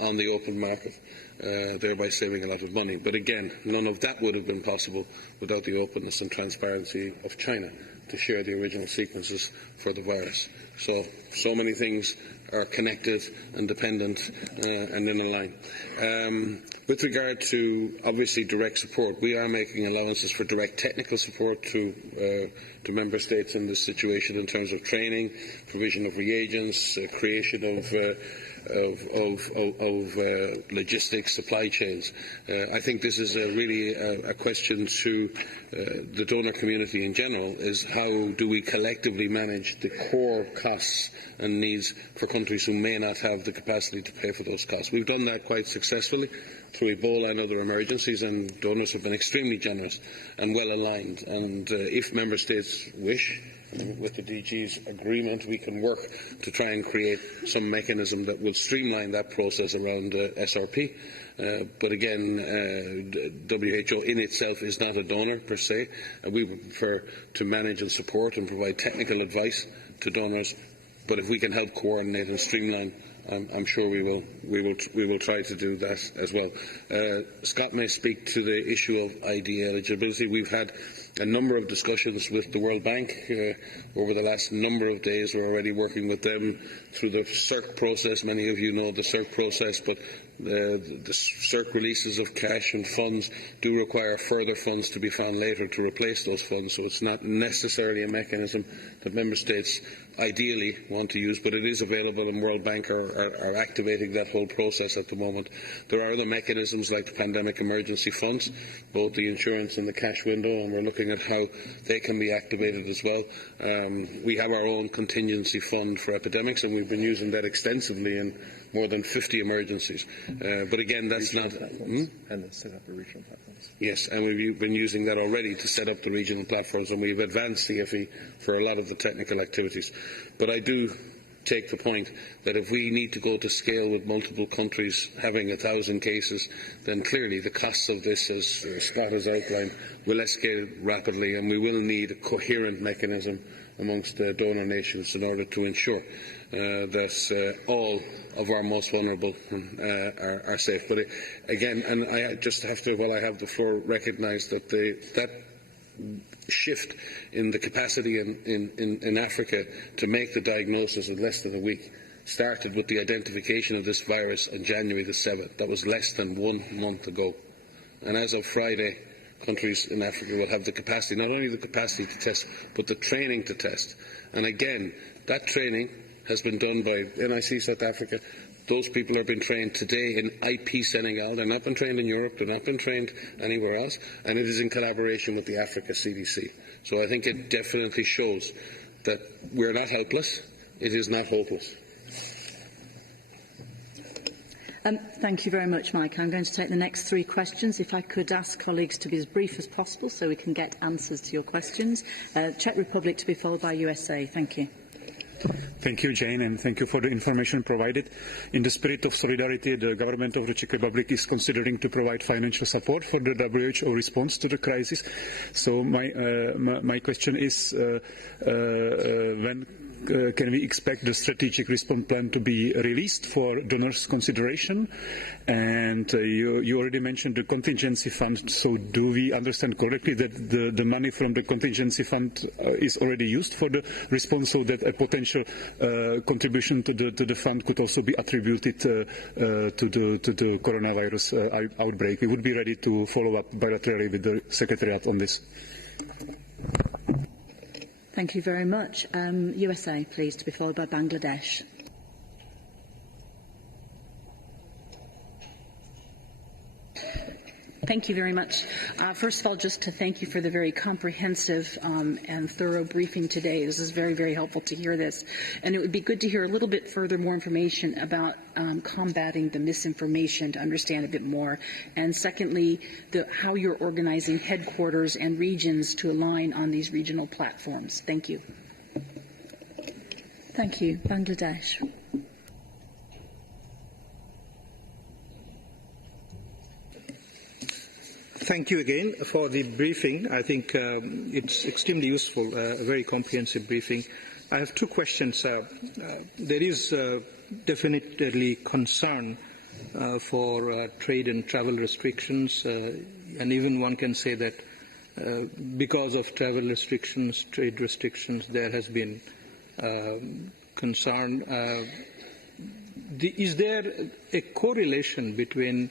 on the open market, thereby saving a lot of money. But again, none of that would have been possible without the openness and transparency of China to share the original sequences for the virus. So many things are connected and dependent and in a line. With regard to, obviously, direct support, we are making allowances for direct technical support to member states in this situation in terms of training, provision of reagents, creation of logistics, supply chains. I think this is really a question to the donor community in general, is how do we collectively manage the core costs and needs for countries who may not have the capacity to pay for those costs. We've done that quite successfully through Ebola and other emergencies, and donors have been extremely generous and well aligned. And if member states wish, with the DG's agreement, we can work to try and create some mechanism that will streamline that process around SRP. But again, WHO in itself is not a donor per se, and we would prefer to manage and support and provide technical advice to donors. But if we can help coordinate and streamline, I'm sure we will try to do that as well. Scott may speak to the issue of ID eligibility. We've had a number of discussions with the World Bank over the last number of days. We're already working with them through the CIRC process. Many of you know the CIRC process, but the CIRC releases of cash and funds do require further funds to be found later to replace those funds. So it's not necessarily a mechanism that member states ideally want to use, but it is available, and World Bank are activating that whole process at the moment. There are other mechanisms like the pandemic emergency funds, both the insurance and the cash window, and we're looking at how they can be activated as well. We have our own contingency fund for epidemics, and we've been using that extensively in more than 50 emergencies. But again, that's not... And set up the regional platforms. Yes, and we've been using that already to set up the regional platforms, and we've advanced CFE for a lot of the technical activities. But I do take the point that if we need to go to scale with multiple countries having 1,000 cases, then clearly the costs of this, as Scott has outlined, will escalate rapidly, and we will need a coherent mechanism amongst the donor nations in order to ensure that all of our most vulnerable are safe. But again, and I just have to, while I have the floor, recognise that that shift in the capacity in Africa to make the diagnosis in less than a week started with the identification of this virus on January the 7th. That was less than 1 month ago. And as of Friday, countries in Africa will have the capacity, not only the capacity to test, but the training to test. And again, that training has been done by NIC South Africa, Those people are being trained today in IP Senegal. They're not been trained in Europe. They're not been trained anywhere else. And it is in collaboration with the Africa CDC. So I think it definitely shows that we're not helpless. It is not hopeless. Thank you very much, Mike. I'm going to take the next 3 questions. If I could ask colleagues to be as brief as possible so we can get answers to your questions. Czech Republic to be followed by USA. Thank you. Thank you, Jane, and thank you for the information provided. In the spirit of solidarity, the government of the Czech Republic is considering to provide financial support for the WHO response to the crisis. So my question is, when can we expect the strategic response plan to be released for donors' consideration? And you already mentioned the contingency fund. So do we understand correctly that the money from the contingency fund is already used for the response, so that a potential contribution to the fund could also be attributed to the coronavirus outbreak? We would be ready to follow up bilaterally with the Secretariat on this. Thank you very much. USA, please, to be followed by Bangladesh. Thank you very much. First of all, just to thank you for the very comprehensive and thorough briefing today. This is very, very helpful to hear this. And it would be good to hear a little bit further more information about combating the misinformation, to understand a bit more. And secondly, how you're organizing headquarters and regions to align on these regional platforms. Thank you. Thank you. Bangladesh. Thank you again for the briefing. I think it's extremely useful, a very comprehensive briefing. I have 2 questions. There is definitely concern for trade and travel restrictions, and even one can say that because of travel restrictions, trade restrictions, there has been concern. Is there a correlation between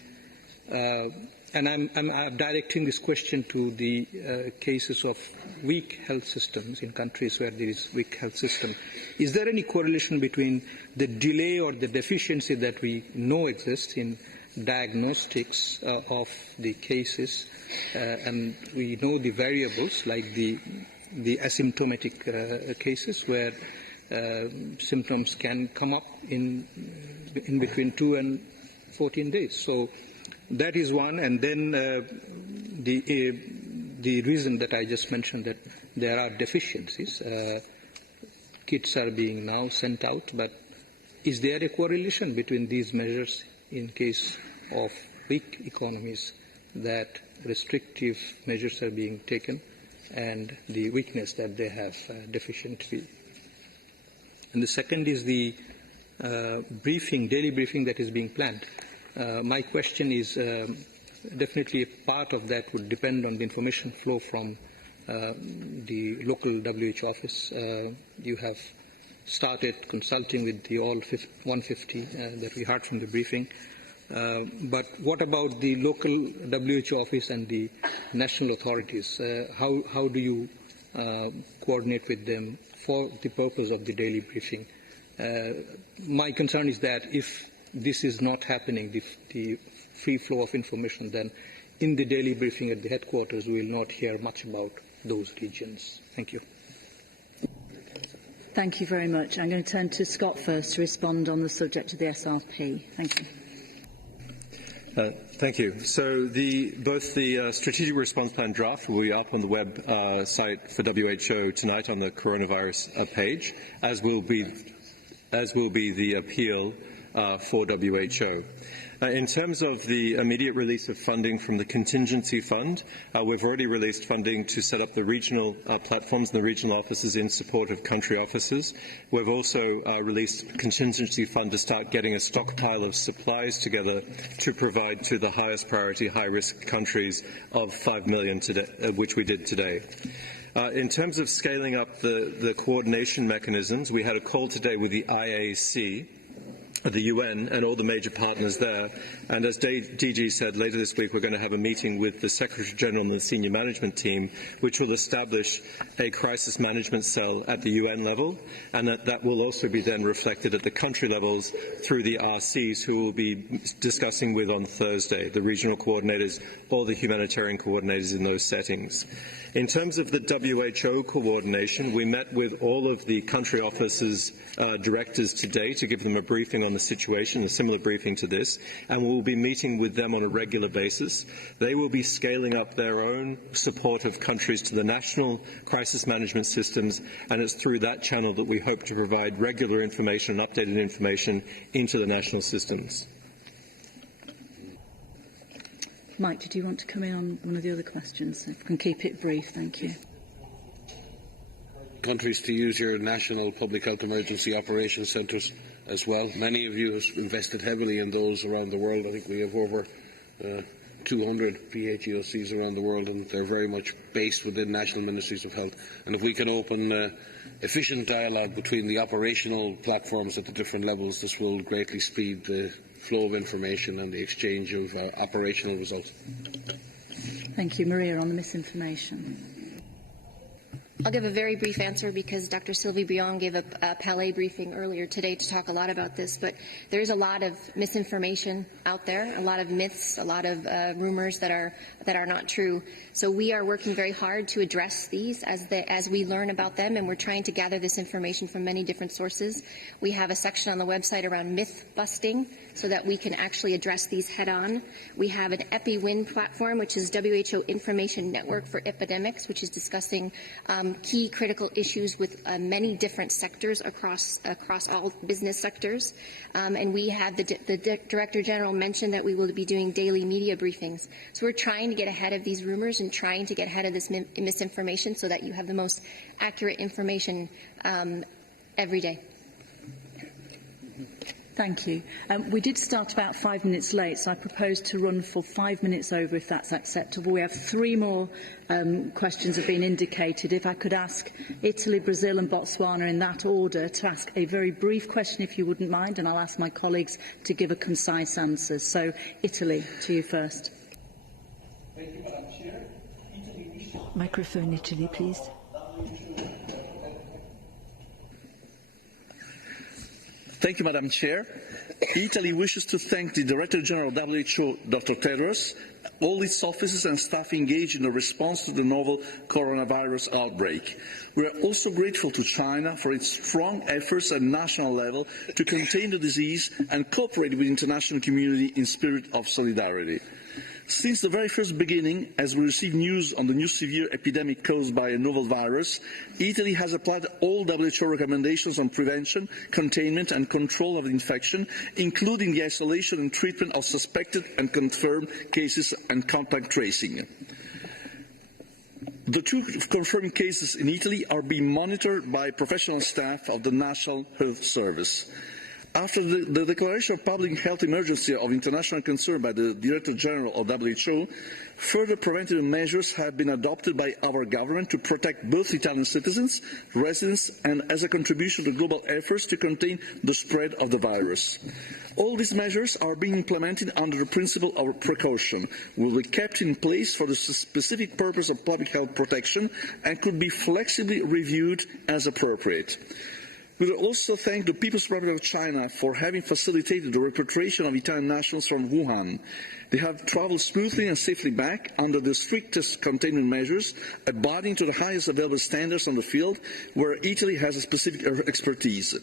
and I'm directing this question to the cases of weak health systems in countries where there is weak health system. Is there any correlation between the delay or the deficiency that we know exists in diagnostics of the cases, and we know the variables like the asymptomatic cases where symptoms can come up in between 2 and 14 days. So that is one, and then the reason that I just mentioned, that there are deficiencies. Kits are being now sent out, but is there a correlation between these measures in case of weak economies, that restrictive measures are being taken, and the weakness that they have deficiency? And the second is the daily briefing that is being planned. My question is definitely a part of that would depend on the information flow from the local WHO office. You have started consulting with the all 150 that we heard from the briefing. But what about the local WHO office and the national authorities? How do you coordinate with them for the purpose of the daily briefing? My concern is that if this is not happening, the free flow of information, then in the daily briefing at the headquarters we will not hear much about those regions. Thank you. Thank you very much. I'm going to turn to Scott first to respond on the subject of the SRP. Thank you. Thank you. So both the strategic response plan draft will be up on the web site for WHO tonight on the coronavirus page, as will be the appeal for WHO. In terms of the immediate release of funding from the contingency fund, we've already released funding to set up the regional platforms and the regional offices in support of country offices. We've also released contingency fund to start getting a stockpile of supplies together to provide to the highest priority, high-risk countries of 5 million today, which we did today. In terms of scaling up the coordination mechanisms, we had a call today with the IAC, the UN and all the major partners there. And as DG said, later this week we're going to have a meeting with the Secretary General and the senior management team, which will establish a crisis management cell at the UN level, and that will also be then reflected at the country levels through the RCs, who we'll be discussing with on Thursday, the regional coordinators or the humanitarian coordinators in those settings. In terms of the WHO coordination, we met with all of the country offices directors today to give them a briefing on the situation, a similar briefing to this, and we'll be meeting with them on a regular basis. They will be scaling up their own support of countries to the national crisis management systems, and it's through that channel that we hope to provide regular information and updated information into the national systems. Mike, did you want to come in on one of the other questions? If we can keep it brief, thank you. Countries to use your national public health emergency operations centres as well. Many of you have invested heavily in those around the world. I think we have over 200 PHEOCs around the world, and they're very much based within national ministries of health. And if we can open efficient dialogue between the operational platforms at the different levels, this will greatly speed the flow of information and the exchange of operational results. Thank you. Maria, on the misinformation. I'll give a very brief answer because Dr. Sylvie Briand gave a Palais briefing earlier today to talk a lot about this, but there is a lot of misinformation out there, a lot of myths, a lot of rumors that are not true. So we are working very hard to address these as we learn about them, and we're trying to gather this information from many different sources. We have a section on the website around myth busting so that we can actually address these head on. We have an EpiWin platform, which is WHO Information Network for Epidemics, which is discussing key critical issues with many different sectors across all business sectors. And we have the Director General mentioned that we will be doing daily media briefings. So we're trying to get ahead of these rumors and trying to get ahead of this misinformation so that you have the most accurate information every day. Thank you. We did start about 5 minutes late, so I propose to run for 5 minutes over, if that's acceptable. We have 3 more questions have been indicated. If I could ask Italy, Brazil and Botswana in that order to ask a very brief question, if you wouldn't mind, and I'll ask my colleagues to give a concise answer. So, Italy, to you first. Thank you, Madam Chair. Microphone, Italy, please. Thank you, Madam Chair. Italy wishes to thank the Director General of WHO, Dr. Tedros, all its officers and staff engaged in the response to the novel coronavirus outbreak. We are also grateful to China for its strong efforts at national level to contain the disease and cooperate with the international community in spirit of solidarity. Since the very first beginning, as we received news on the new severe epidemic caused by a novel virus, Italy has applied all WHO recommendations on prevention, containment and control of the infection, including the isolation and treatment of suspected and confirmed cases and contact tracing. The 2 confirmed cases in Italy are being monitored by professional staff of the National Health Service. After the declaration of public health emergency of international concern by the Director General of WHO, further preventive measures have been adopted by our government to protect both Italian citizens, residents, and as a contribution to global efforts to contain the spread of the virus. All these measures are being implemented under the principle of precaution, will be kept in place for the specific purpose of public health protection, and could be flexibly reviewed as appropriate. We will also thank the People's Republic of China for having facilitated the repatriation of Italian nationals from Wuhan. They have travelled smoothly and safely back under the strictest containment measures, abiding to the highest available standards on the field, where Italy has a specific expertise.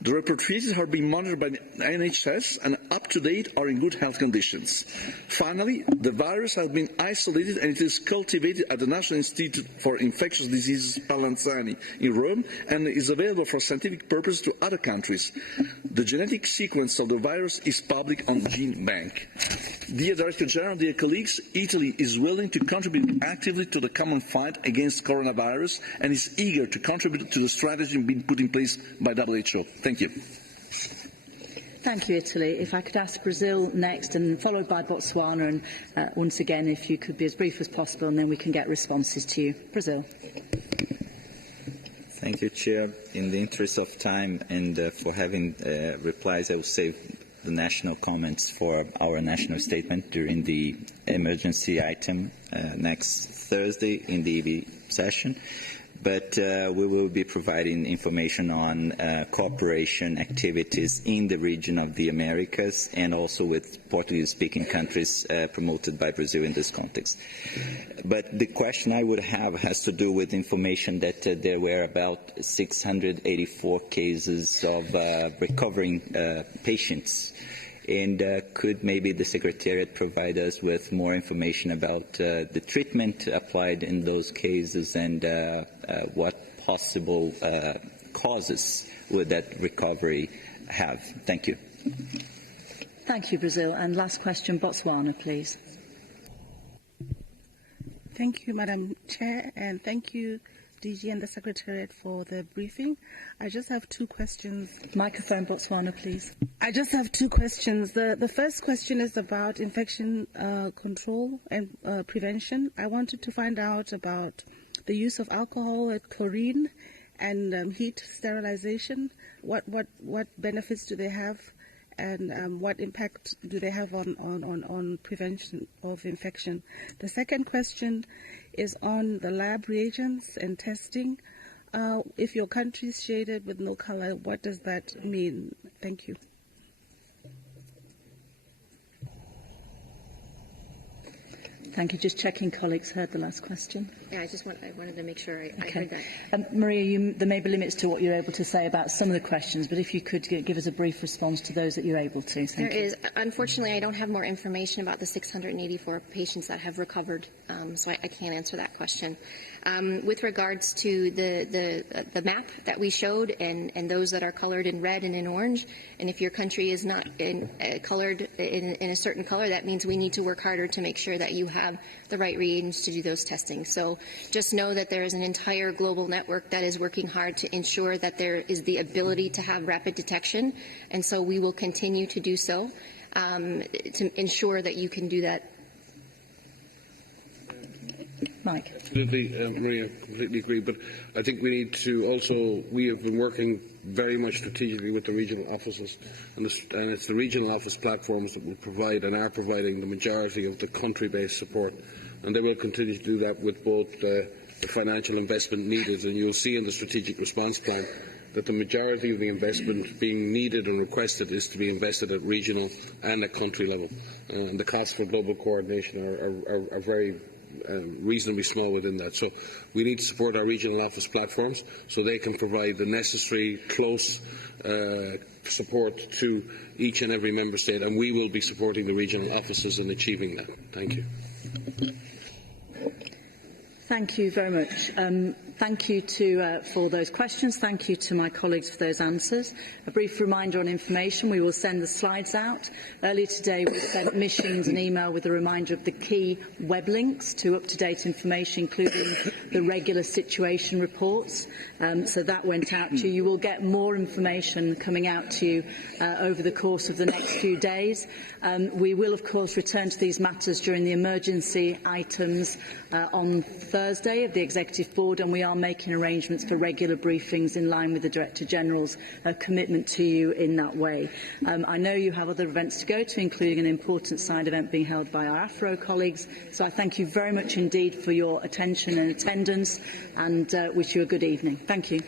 The repatriated are being monitored by the NHS and up to date are in good health conditions. Finally, the virus has been isolated and it is cultivated at the National Institute for Infectious Diseases Spallanzani in Rome and is available for scientific purposes to other countries. The genetic sequence of the virus is public on the Gene Bank. Dear Director General, dear colleagues, Italy is willing to contribute actively to the common fight against coronavirus and is eager to contribute to the strategy being put in place by WHO. Thank you. Thank you, Italy. If I could ask Brazil next, and followed by Botswana, and once again, if you could be as brief as possible, and then we can get responses to you. Brazil. Thank you, Chair. In the interest of time and for having replies, I will save the national comments for our national statement during the emergency item next Thursday in the EB session. But we will be providing information on cooperation activities in the region of the Americas and also with Portuguese-speaking countries promoted by Brazil in this context. But the question I would have has to do with information that there were about 684 cases of recovering patients. And could maybe the Secretariat provide us with more information about the treatment applied in those cases and what possible causes would that recovery have? Thank you. Thank you, Brazil. And last question, Botswana, please. Thank you, Madam Chair, and thank you, DG and the Secretariat, for the briefing. I just have two questions. Microphone, Botswana, please. I just have two questions. The first question is about infection control and prevention. I wanted to find out about the use of alcohol, chlorine, and heat sterilization. What benefits do they have, and what impact do they have on prevention of infection? The second question is on the lab reagents and testing. If your country is shaded with no color, what does that mean? Thank you. Thank you. Just checking colleagues heard the last question. Yeah, I wanted to make sure I heard that. Maria, there may be limits to what you're able to say about some of the questions, but if you could give us a brief response to those that you're able to. Thank you. Unfortunately, I don't have more information about the 684 patients that have recovered, so I can't answer that question. With regards to the map that we showed and those that are colored in red and in orange, and if your country is not colored in a certain color, that means we need to work harder to make sure that you have the right reagents to do those testing. So just know that there is an entire global network that is working hard to ensure that there is the ability to have rapid detection, and so we will continue to do so to ensure that you can do that. Mike. Absolutely, Maria, completely agree. But I think we need to also, we have been working very much strategically with the regional offices, and it's the regional office platforms that will provide and are providing the majority of the country-based support. And they will continue to do that with both the financial investment needed, and you'll see in the strategic response plan that the majority of the investment being needed and requested is to be invested at regional and at country level. And the costs for global coordination are very reasonably small within that. So we need to support our regional office platforms so they can provide the necessary close support to each and every member state, and we will be supporting the regional offices in achieving that. Thank you. Thank you very much. Thank you for those questions. Thank you to my colleagues for those answers. A brief reminder on information. We will send the slides out. Earlier today, we sent missions an email with a reminder of the key web links to up-to-date information, including the regular situation reports. So that went out to you. You will get more information coming out to you over the course of the next few days. We will, of course, return to these matters during the emergency items on Thursday of the Executive Board, and we are making arrangements for regular briefings in line with the Director General's commitment to you in that way. I know you have other events to go to, including an important side event being held by our Afro colleagues, so I thank you very much indeed for your attention and attendance, and wish you a good evening. Thank you.